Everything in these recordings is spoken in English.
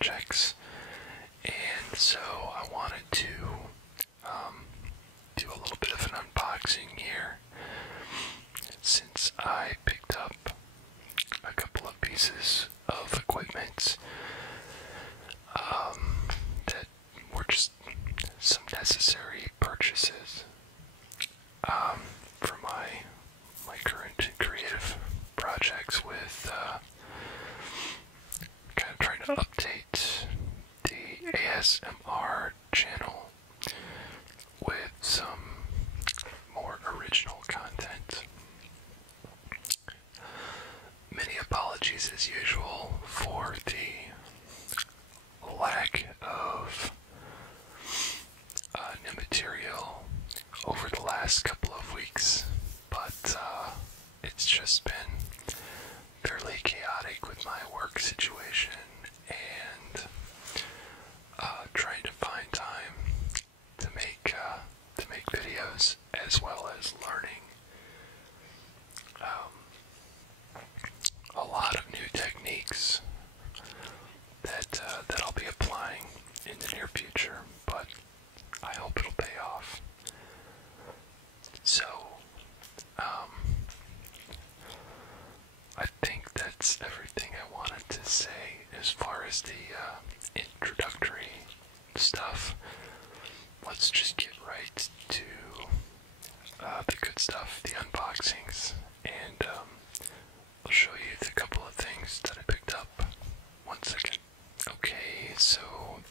projects, and so I wanted to do a little bit of an unboxing here, since I picked up a couple of pieces of equipment that were just some necessary purchases for my current creative projects, with kind of trying to update the ASMR channel with some more original content. Many apologies as usual for the lack of new material over the last couple of weeks, but it's just been fairly chaotic with my work situation and trying to find time to make videos, as well as learning a lot of new techniques that I'll be applying in the near future, but I hope it'll pay off. So, I think that's everything I wanted to say as far as the introductory stuff. Let's just get right to the good stuff, the unboxings, and I'll show you the couple of things that I picked up. 1 second. Okay, so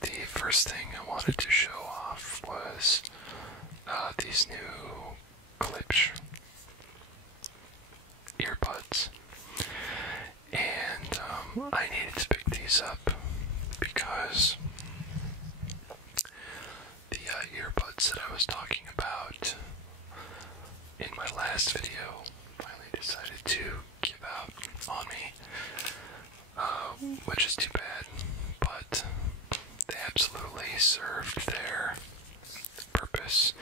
the first thing I wanted to show off was these new Klipsch Earbuds, and I needed to pick these up because the earbuds that I was talking about in my last video finally decided to give out on me, which is too bad, but they absolutely served their purpose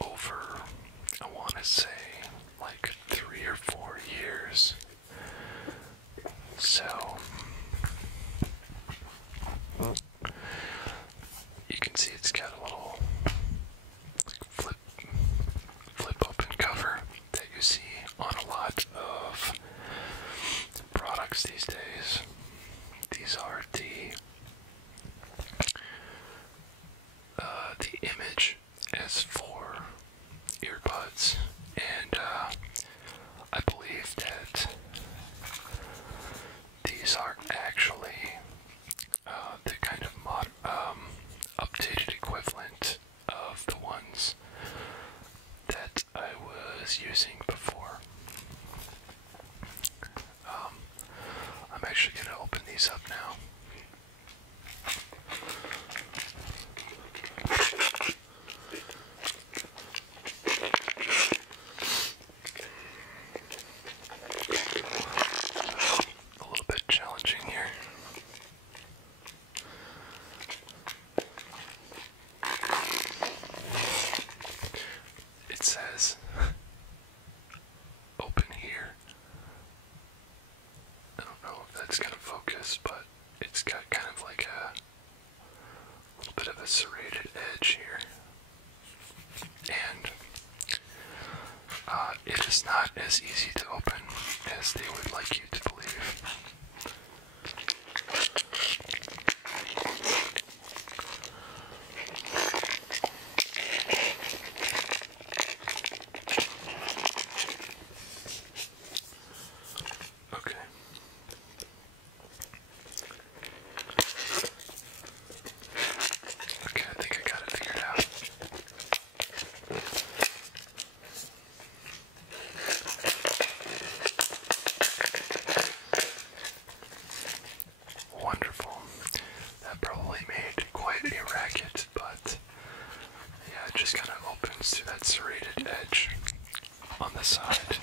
over, I want to say, like 3 or 4 years. So you can see it's got a little flip open cover that you see on a lot of products these days. These are the image S4 earbuds, and I believe that these are actually the kind of updated equivalent of the ones that I was using before. I'm actually going to open these up now. A little bit challenging here. It says open here. I don't know if that's going to focus, but it's got kind of like a little bit of a serrated edge here. And it is not as easy to open as they would like you to believe. Okay. Okay, I think I got it figured out. Wonderful. That probably made quite a racket, but yeah, it just kind of opens through that serrated edge on the side.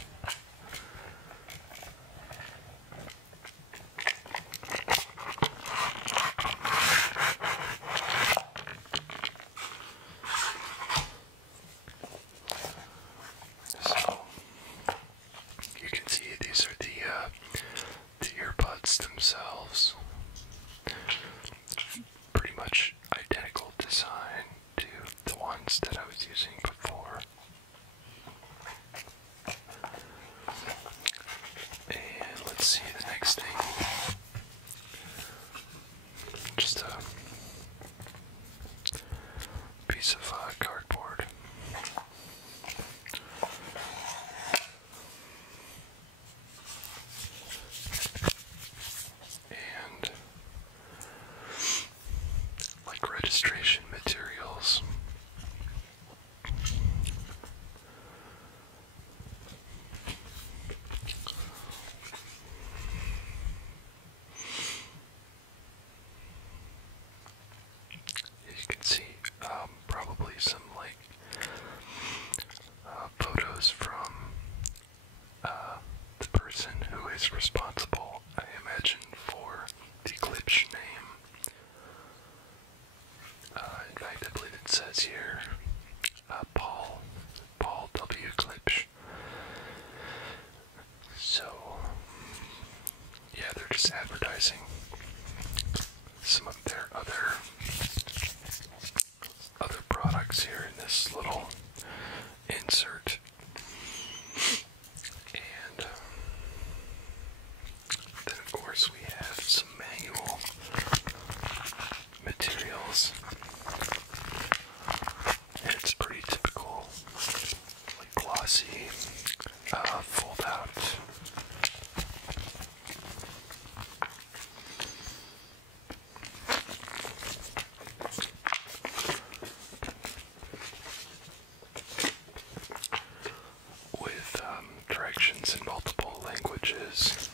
So you can see these are the earbuds themselves. registration materials. You can see probably some like photos from the person who is responsible, I imagine, for the Klipsch name. In fact, I believe it says here, Paul W. Klipsch. So, yeah, they're just advertising some of their other products here in this little insert. And then of course we have some manual materials. And it's pretty typical, like glossy, fold out. With directions in multiple languages,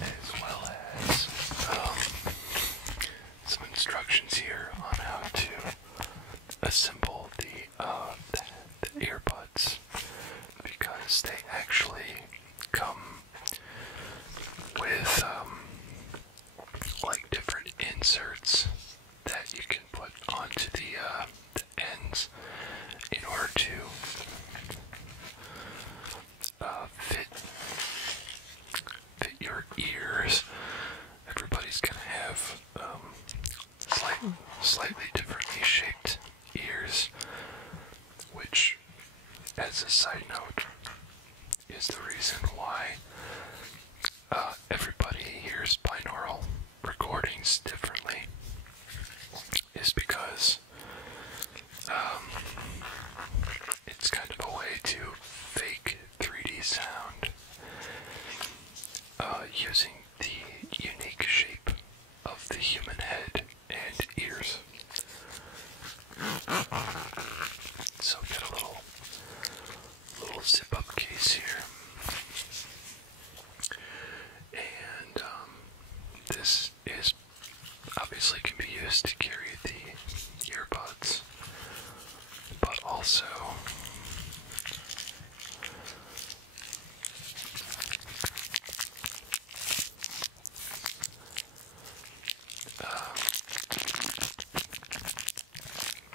as well as some instructions here on how to assemble the earbuds, because they actually come with like different inserts that you can put onto the ends in order to fit your ears. Everybody's gonna have slightly differently shaped ears, which, as a side note, is the reason why everybody hears binaural recordings differently, is because it's kind of a way to fake 3D sound using the unique shape of the human head and ears. So we got a little zip-up case here, and this is obviously can be used to carry the earbuds, but also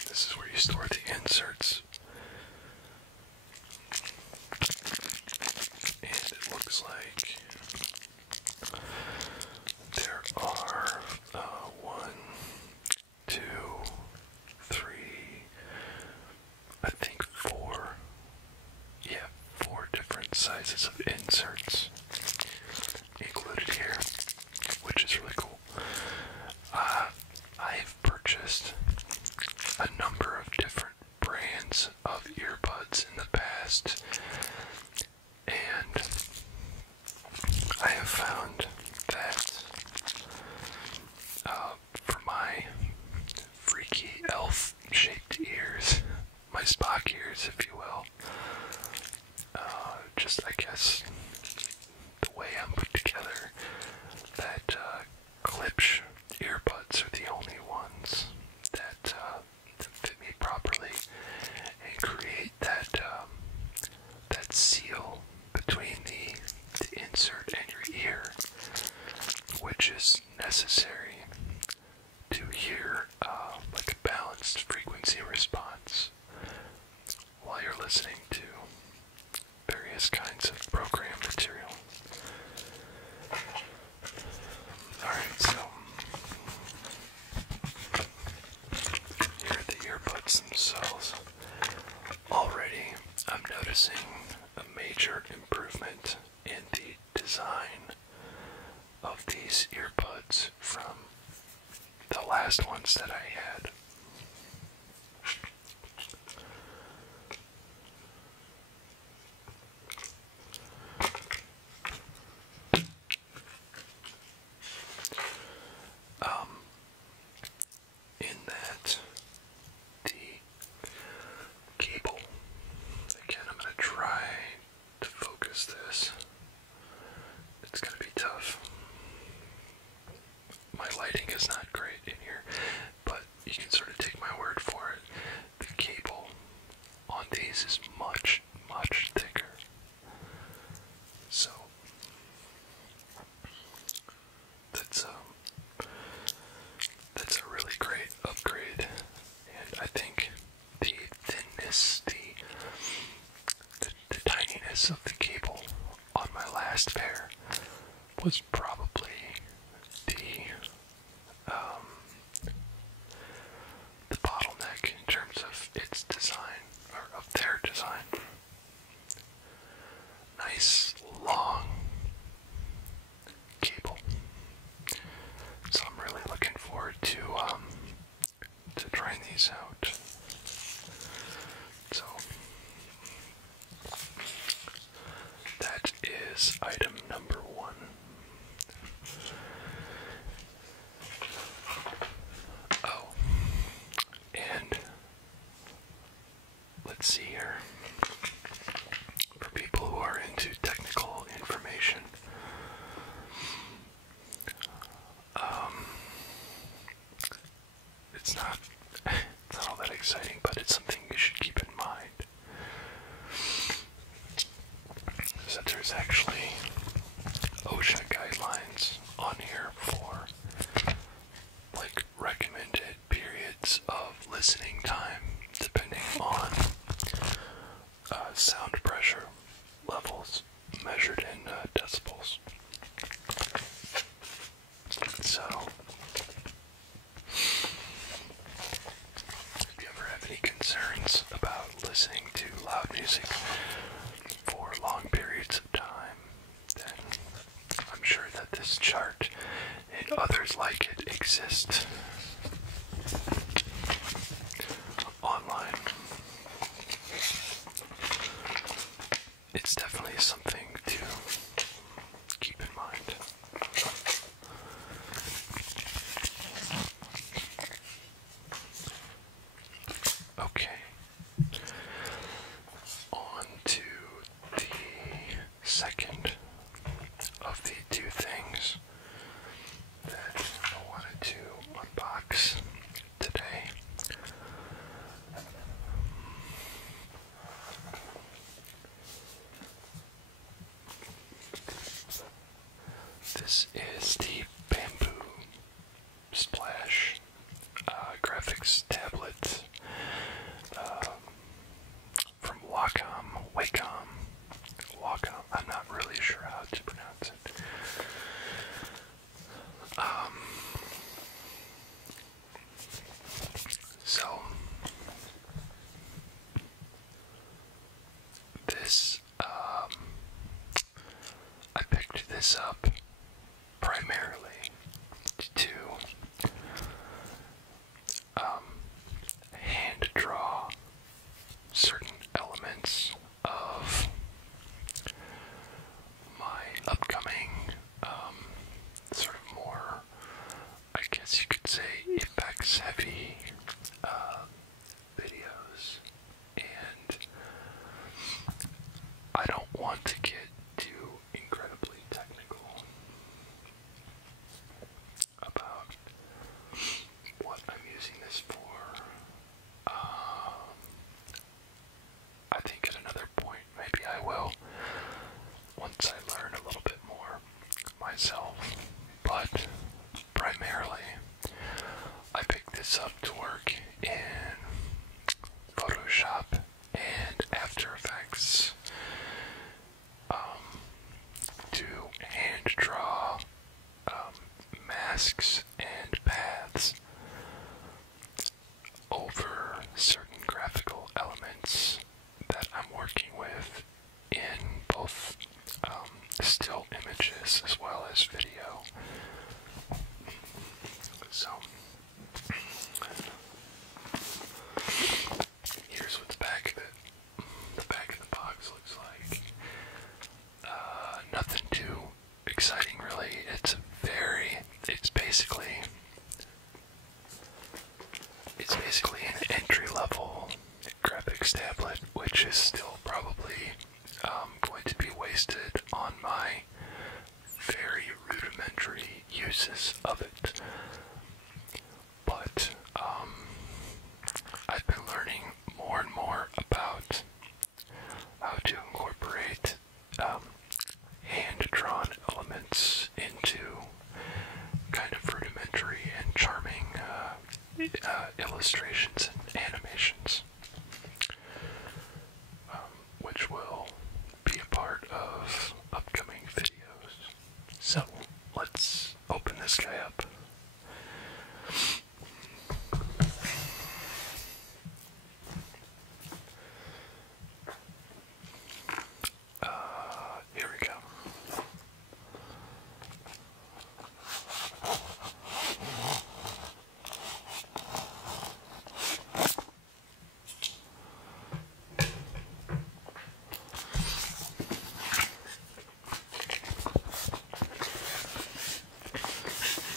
this is where you store the inserts. And it looks like there are 1, 2, 3, I think 4, yeah, 4 different sizes of inserts included here, which is really cool. I've purchased a number of different brands of earbuds in the past, and I have found that for my freaky elf-shaped ears, my Spock ears, if you will, just I guess the way I'm put together, that Klipsch earbuds are the only ones that fit me properly and create that seal between the insert and your ear, which is necessary to hear like a balanced frequency response while you're listening to various kinds of program material. Alright, so here are the earbuds themselves. Already, I'm noticing a major improvement in the design of these earbuds from the last ones that I had. is not great in here, but you can sort of take my word for it. The cable on these is much, much thicker. So that's a really great upgrade, and I think the thinness, the tininess of the cable on my last pair was probably the bottleneck in terms of its design, or of their design. Nice long cable. So I'm really looking forward to trying these out. So that is item number 1. Oh, and let's see here. For people who are into technical information, it's not all that exciting, but it's something you should keep in mind. So there's actually OSHA guidelines on here for like recommended periods of listening time depending on sound pressure levels measured in decibels. So if you ever have any concerns about listening to loud music for long periods of time, then I'm sure that this chart and others like it exist online. It's definitely something to keep in mind. Okay, on to the second of the two things that I wanted to unbox today. This is the Bamboo Splash graphics tablet from Wacom. I'm not really sure how to pronounce it. So this, I picked this up primarily to hand draw certain elements of my upcoming sort of more, I guess you could say, effects heavy videos, and I don't want to get too incredibly technical about what I'm using this for. I think at another point maybe I will, once I learn a little bit more myself, but primarily I picked this up to work in Photoshop and After Effects to hand draw masks and paths over certain graphical elements that I'm working with in both still images as well as video. So here's what the back of it, the back of the box looks like. Nothing too exciting really. It's basically an entry-level graphics tablet, which is still probably going to be wasted on my very rudimentary uses of it. illustrations and animations, which will be a part of upcoming videos. So, let's open this guy up. Here we go.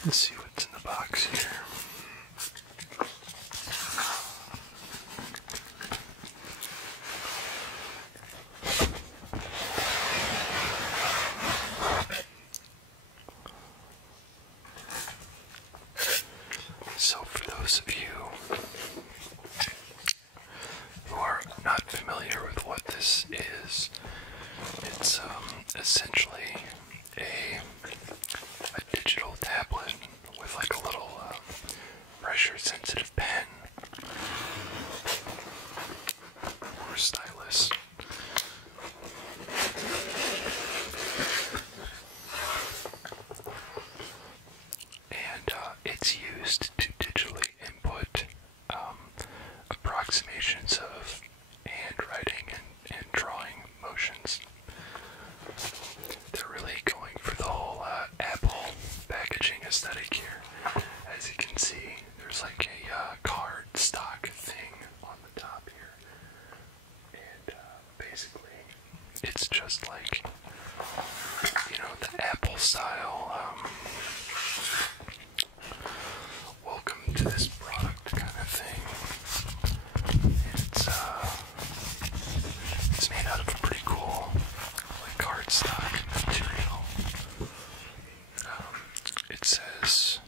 Let's see what's in the box here. So for those of you who are not familiar with what this is, it's essentially a digital tablet with like a little pressure-sensitive pen or stylus. And it's used to digitally input approximations of handwriting and drawing motions. They're really going for the whole Apple packaging aesthetic here. As you can see, there's like a card stock thing on the top here. And basically, it's just like, you know, the Apple style, welcome to this product kind of thing. It's made out of a pretty cool, like, cardstock material. It says,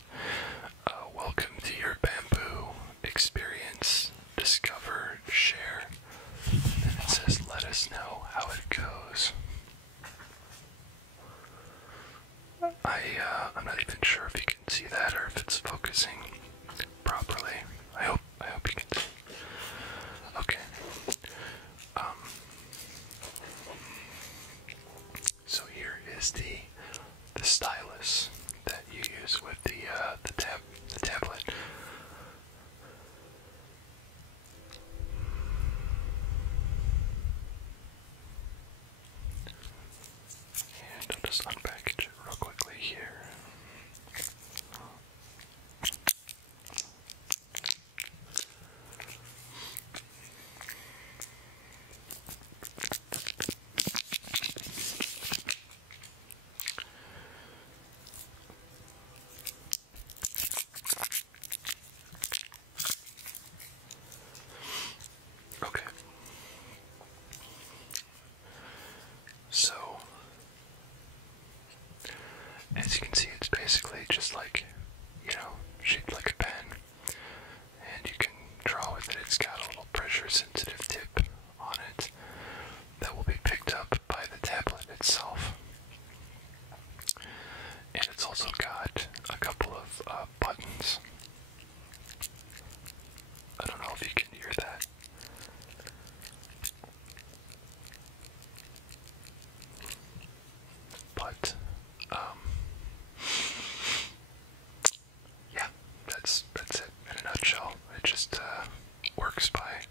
welcome to your bamboo experience, discover, share. And it says, let us know how it goes. I'm not even sure if you can see that or if it's focusing properly. I hope you can see. Okay. So here is the stylus that you use with the tablet. And I'll just unpackage it real quickly here. Okay. So, as you can see, it's basically just like, you know, shaped like a pen. And you can draw with it. It's got a little pressure-sensitive tip on it that will be picked up by the tablet itself. And it's also got a couple of buttons. I don't know if you can hear that. But, yeah, that's it in a nutshell. It just works by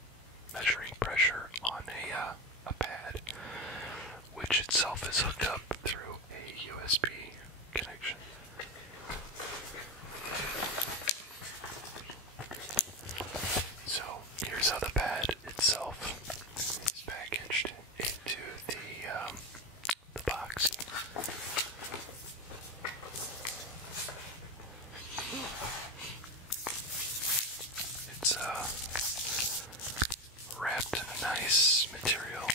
measuring pressure on a pad, which itself is hooked up through a USB connection. So here's how the pad itself is packaged into the box. It's wrapped in a nice material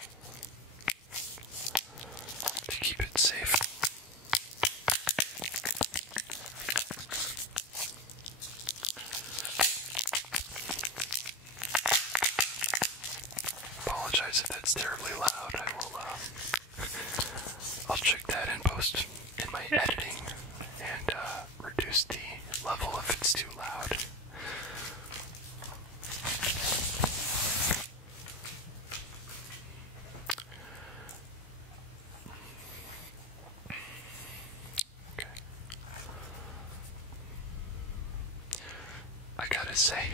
to keep it safe. Apologize if that's terribly loud. I'll check that in post in my editing and reduce the level if it's too loud. gotta say,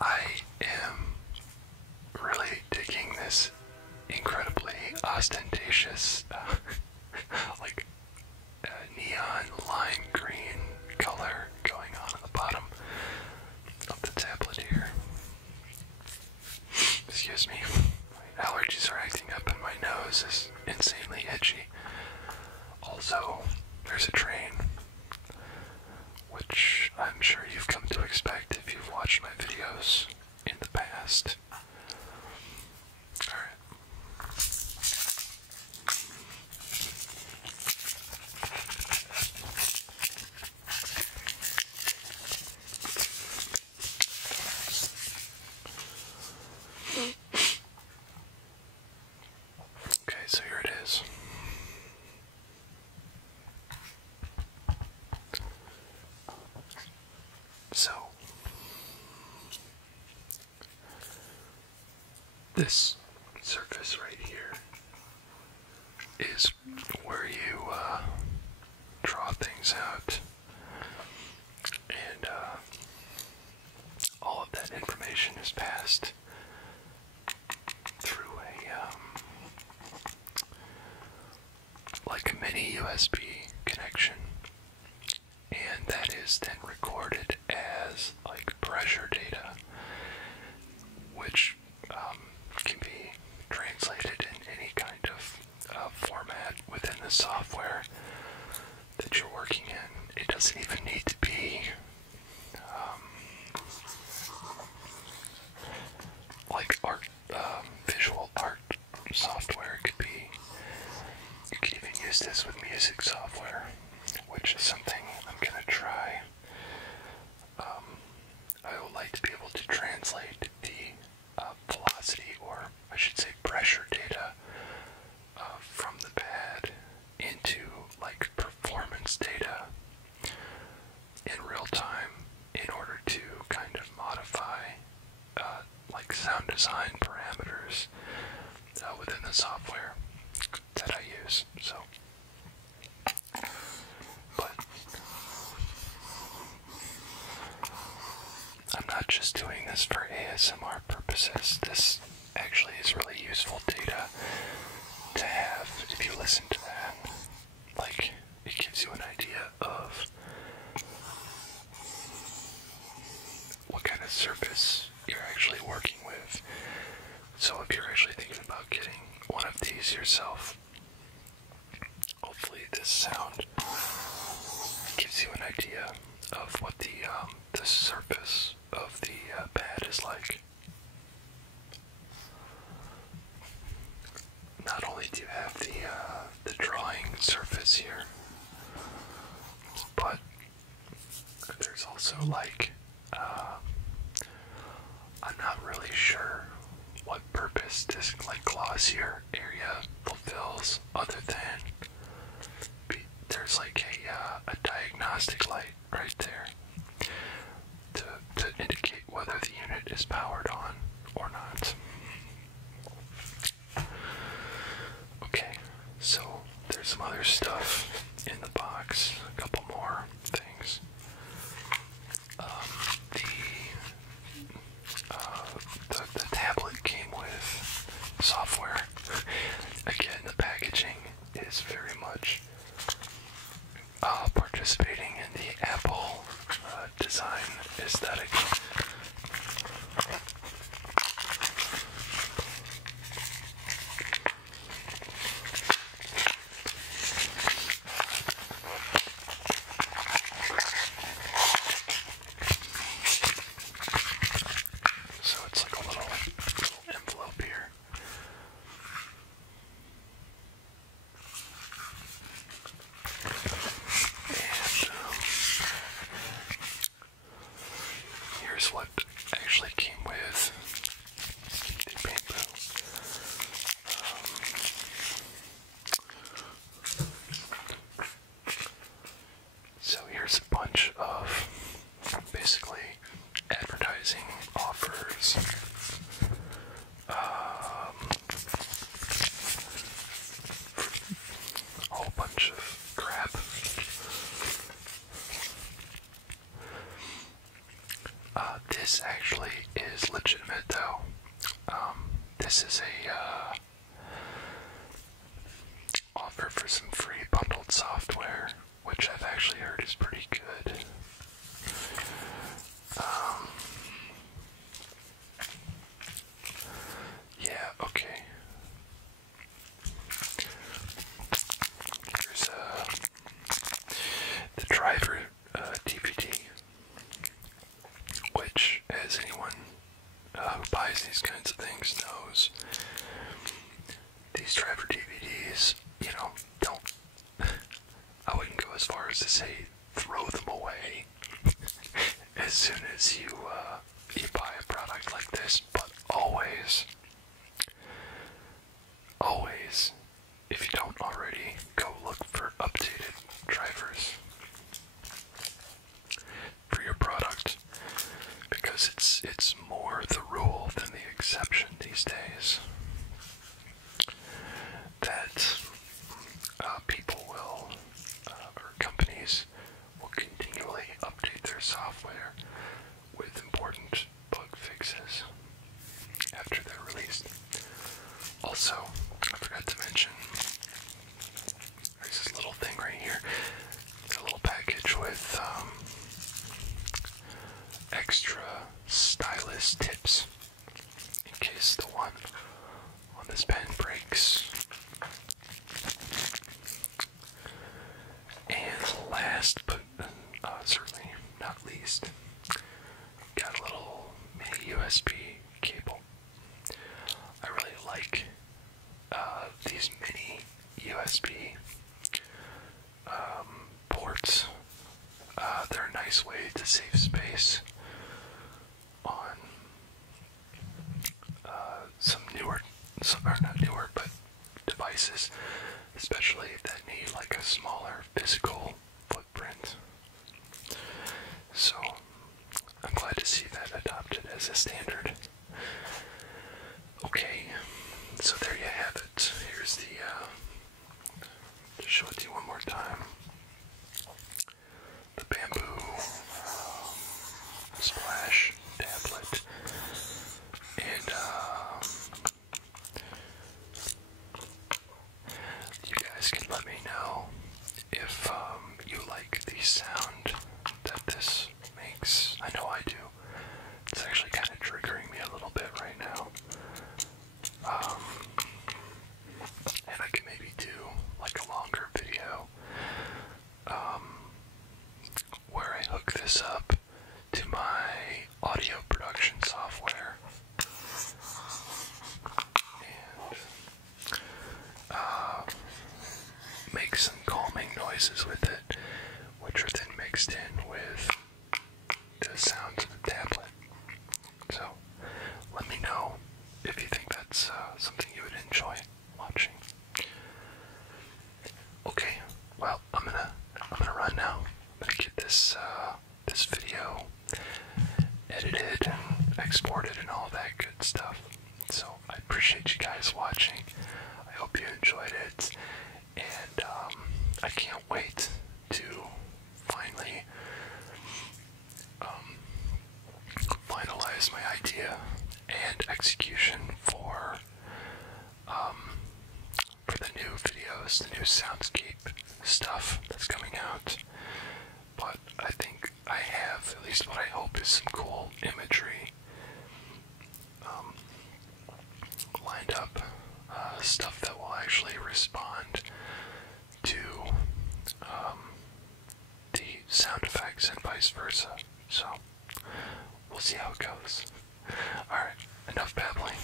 I am really digging this incredibly ostentatious, like neon lime green color going on the bottom of the tablet here. Excuse me, my allergies are acting up and my nose is insanely itchy. Also, there's a train, which I'm sure you've come to expect if you've watched my videos in the past. Alright. Okay, so here it is. So, this surface right here is where you draw things out, and all of that information is passed through like a mini USB connection, and that is then recorded as like pressure data, which can be translated in any kind of format within the software that you're working in. It doesn't even need to be like art, visual art software. It could be, you could even use this with music software, which is something I'm gonna try. I would like to be able to translate the velocity, or I should say pressure data from the pad into like performance data in real time in order to kind of modify like sound design parameters within the software that I use. So, but I'm not just doing this for ASMR purposes. This actually is really useful data to have if you listen to that. Like, it gives you an idea of what kind of surface you're actually working with. So if you're actually thinking about getting one of these yourself, hopefully this sound gives you an idea of what the surface of the pad is like. Not only do you have the drawing surface here, but there's also like I'm not really sure what purpose this like glossier area fulfills, other than there's like a diagnostic light right there to indicate whether the unit is powered on or not. Okay, so there's some other stuff in the box, a couple more things. The tablet came with software. Again, the packaging is very much participating in the Apple design aesthetic. So it's like a little envelope here. And here's what actually came with the bamboo. So here's a bunch of basically advertising offers. A whole bunch of crap. is legitimate though. This is a offer for some free bundled software, which I've actually heard is pretty good. Yeah, okay. Here's the driver DVD, which, as anyone who buys these kinds of things knows, these driver DVDs, don't, I wouldn't go as far as to say throw them away as soon as you buy a product like this, but always, if you don't already, go look for updated drivers for your product, because it's more the rule than the exception these days that people will, or companies will continually update their software with important bug fixes after they're released. Also, I forgot to mention, there's this little thing right here, a little package with extra stylus tips in case the one on this pen breaks. And last but certainly not least, got a little mini USB cable. I really like these mini USB ports. They're a nice way to save space on not newer, but devices, especially that need like a smaller physical footprint. So I'm glad to see that adopted as a standard. Okay, so there you have it. Here's the, to show it to you one more time, the bamboo splash tablet. And you guys can let me know if you like the sound that this makes. I know I do. It's actually kind of triggering me a little bit right now. And I can maybe do like a longer video where I hook this up to my audio production software and make some calming noises with it, which are then mixed in with the sounds of the tablet. So let me know if you think that's something you would enjoy watching. Okay, well, I'm gonna run now. I'm gonna get this this video edited and exported and all that good stuff. So I appreciate you guys watching. I hope you enjoyed it, and I can't wait to finally finalize my idea and execution for the new videos, the new soundscape stuff that's coming out. But I think I have at least what I hope is some cool imagery lined up, stuff that will actually respond to the sound effects and vice versa. So we'll see how it goes. Alright, enough babbling.